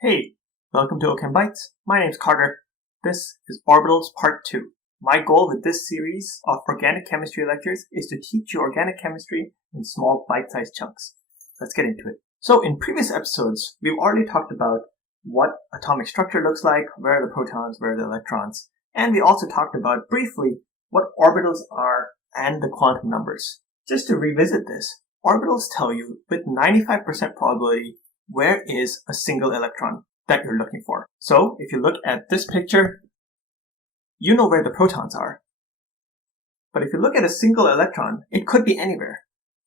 Hey, welcome to Ochem Bytes. My name's Carter. This is Orbitals Part 2. My goal with this series of organic chemistry lectures is to teach you organic chemistry in small bite-sized chunks. Let's get into it. So in previous episodes, we've already talked about what atomic structure looks like, where are the protons, where are the electrons, and we also talked about briefly what orbitals are and the quantum numbers. Just to revisit this, orbitals tell you with 95% probability where is a single electron that you're looking for. So if you look at this picture, you know where the protons are. But if you look at a single electron, it could be anywhere.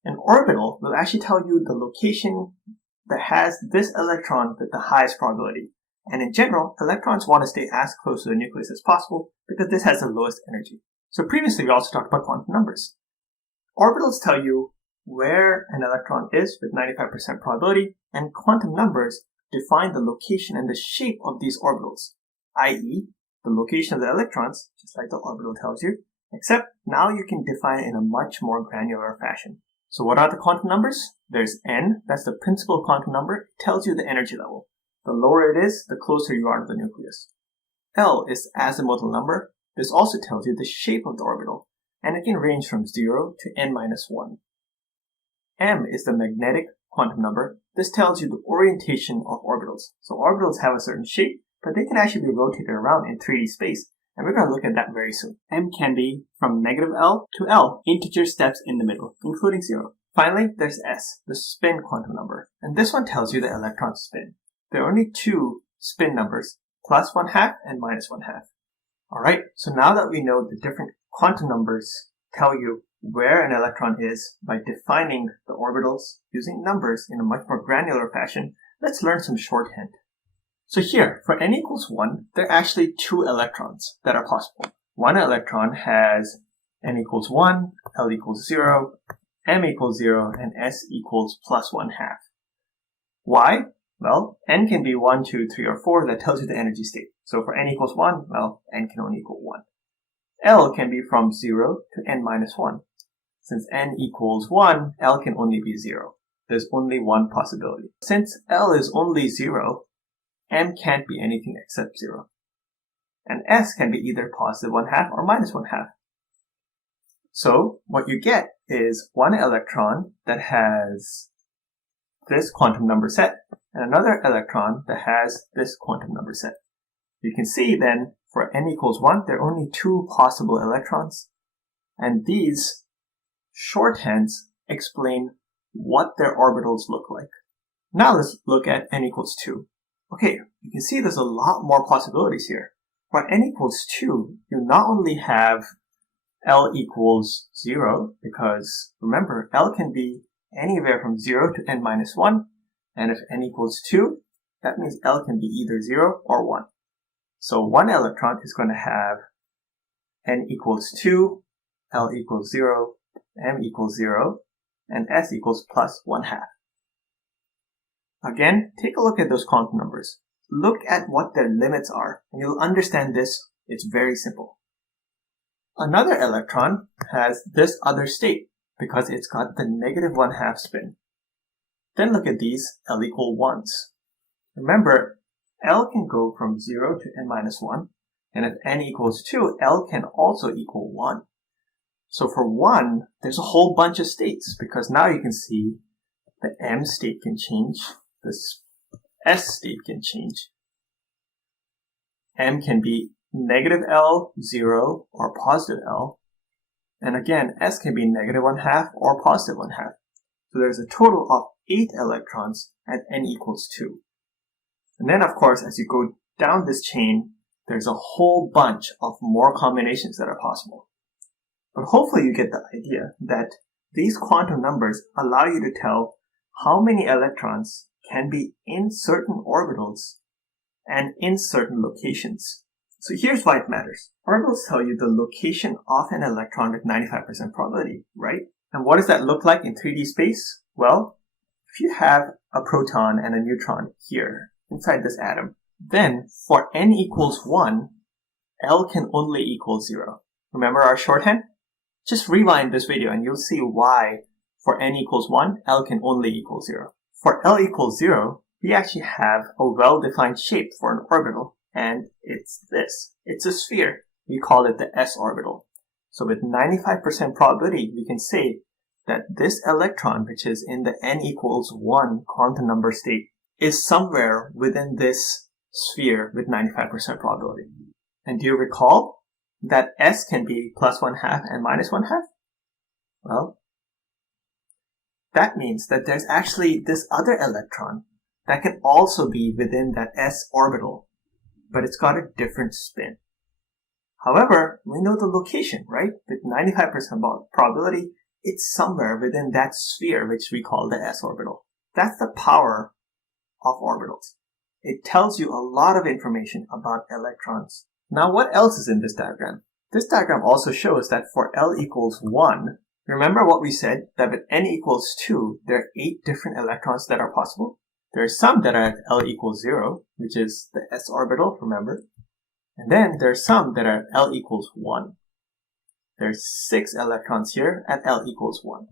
An orbital will actually tell you the location that has this electron with the highest probability. And in general, electrons want to stay as close to the nucleus as possible because this has the lowest energy. So previously we also talked about quantum numbers. Orbitals tell you where an electron is with 95% probability, and quantum numbers define the location and the shape of these orbitals, i.e. the location of the electrons, just like the orbital tells you, except now you can define it in a much more granular fashion. So what are the quantum numbers? There's n, that's the principal quantum number. It tells you the energy level. The lower it is, the closer you are to the nucleus. L is the azimuthal number. This also tells you the shape of the orbital, and it can range from 0 to n-1. M is the magnetic quantum number. This tells you the orientation of orbitals. So orbitals have a certain shape, but they can actually be rotated around in 3D space, and we're going to look at that very soon. M can be from negative L to L, integer steps in the middle, including 0. Finally, there's S, the spin quantum number, and this one tells you the electron spin. There are only two spin numbers, plus 1/2 and minus 1/2. Alright, so now that we know the different quantum numbers tell you where an electron is by defining the orbitals using numbers in a much more granular fashion, let's learn some shorthand. So here, for n equals 1, there are actually two electrons that are possible. One electron has n equals 1, L equals 0, M equals 0, and S equals plus 1/2. Why? Well, n can be 1, 2, 3, or 4. That tells you the energy state. So for n equals 1, well, n can only equal 1. L can be from 0 to n-1. Since n equals 1, L can only be 0. There's only one possibility. Since L is only 0, M can't be anything except 0. And S can be either positive 1/2 or minus 1/2. So what you get is one electron that has this quantum number set and another electron that has this quantum number set. You can see then for n equals 1, there are only two possible electrons, and these shorthands explain what their orbitals look like. Now let's look at n equals 2. Okay, you can see there's a lot more possibilities here. For n equals 2, you not only have L equals 0, because remember, L can be anywhere from 0 to n-1, and if n equals 2, that means L can be either 0 or 1. So one electron is going to have n equals 2, L equals 0, M equals 0, and S equals plus 1/2. Again, take a look at those quantum numbers. Look at what their limits are, and you'll understand this. It's very simple. Another electron has this other state because it's got the negative 1/2 spin. Then look at these L equal 1s. Remember, L can go from 0 to n-1, and if n equals 2, L can also equal 1. So for 1, there's a whole bunch of states, because now you can see the M state can change, this S state can change. M can be negative L, 0, or positive L. And again, S can be negative 1/2 or positive 1/2. So there's a total of 8 electrons at n equals 2. And then, of course, as you go down this chain, there's a whole bunch of more combinations that are possible. But hopefully you get the idea that these quantum numbers allow you to tell how many electrons can be in certain orbitals and in certain locations. So here's why it matters. Orbitals tell you the location of an electron with 95% probability, right? And what does that look like in 3D space? Well, if you have a proton and a neutron here inside this atom, then for n equals 1, L can only equal 0. Remember our shorthand? Just rewind this video and you'll see why for n equals 1, L can only equal 0. For L equals 0, we actually have a well-defined shape for an orbital, and it's this. It's a sphere. We call it the s orbital. So with 95% probability, we can say that this electron, which is in the n equals 1 quantum number state, is somewhere within this sphere with 95% probability. And do you recall that s can be plus 1/2 and minus 1/2? Well, that means that there's actually this other electron that can also be within that s orbital, but it's got a different spin. However, we know the location, right? With 95% probability, it's somewhere within that sphere, which we call the s orbital. That's the power of orbitals. It tells you a lot of information about electrons. Now, what else is in this diagram? This diagram also shows that for L equals 1, remember what we said, that with n equals 2, there are 8 different electrons that are possible? There are some that are at L equals 0, which is the s orbital, remember? And then there are some that are at L equals 1. There's 6 electrons here at L equals 1.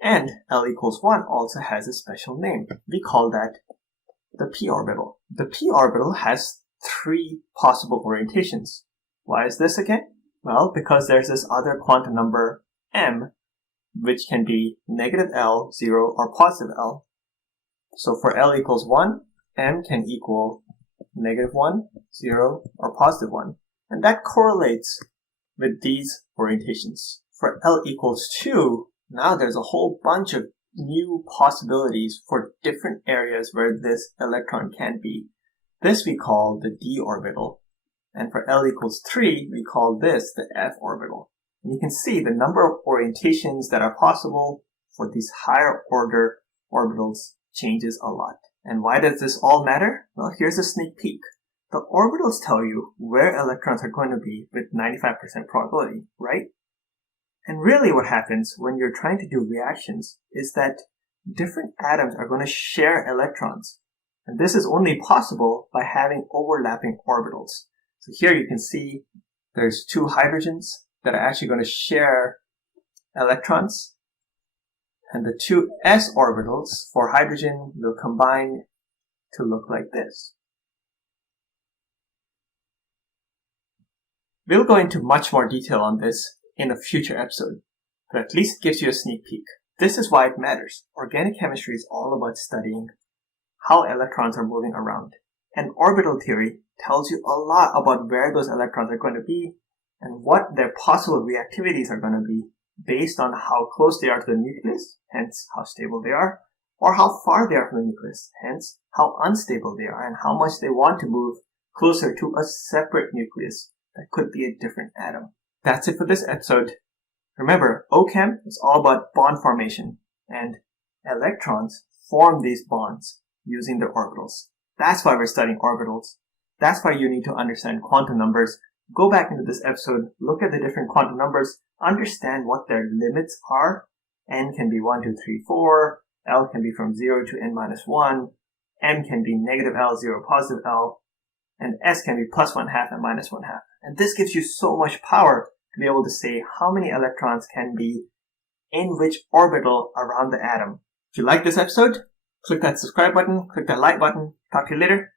And L equals 1 also has a special name. We call that the p orbital. The p orbital has 3 possible orientations. Why is this again? Well, because there's this other quantum number m, which can be negative L, 0, or positive L. So for L equals 1, m can equal negative 1, 0, or positive 1. And that correlates with these orientations. For L equals 2, now there's a whole bunch of new possibilities for different areas where this electron can be. This we call the d orbital. And for L equals 3, we call this the f orbital. And you can see the number of orientations that are possible for these higher order orbitals changes a lot. And why does this all matter? Well, here's a sneak peek. The orbitals tell you where electrons are going to be with 95% probability, right? And really what happens when you're trying to do reactions is that different atoms are going to share electrons. And this is only possible by having overlapping orbitals. So here you can see there's 2 hydrogens that are actually going to share electrons. And the 2 s orbitals for hydrogen will combine to look like this. We'll go into much more detail on this in a future episode, but at least it gives you a sneak peek. This is why it matters. Organic chemistry is all about studying how electrons are moving around. And orbital theory tells you a lot about where those electrons are going to be and what their possible reactivities are going to be based on how close they are to the nucleus, hence how stable they are, or how far they are from the nucleus, hence how unstable they are, and how much they want to move closer to a separate nucleus that could be a different atom. That's it for this episode. Remember, OChem is all about bond formation, and electrons form these bonds using their orbitals. That's why we're studying orbitals. That's why you need to understand quantum numbers. Go back into this episode, look at the different quantum numbers, understand what their limits are. N can be 1, 2, 3, 4. L can be from 0 to n minus 1. M can be negative L, 0, positive L. And S can be plus 1/2 and minus 1/2. And this gives you so much power to be able to say how many electrons can be in which orbital around the atom. If you like this episode, click that subscribe button, click that like button. Talk to you later.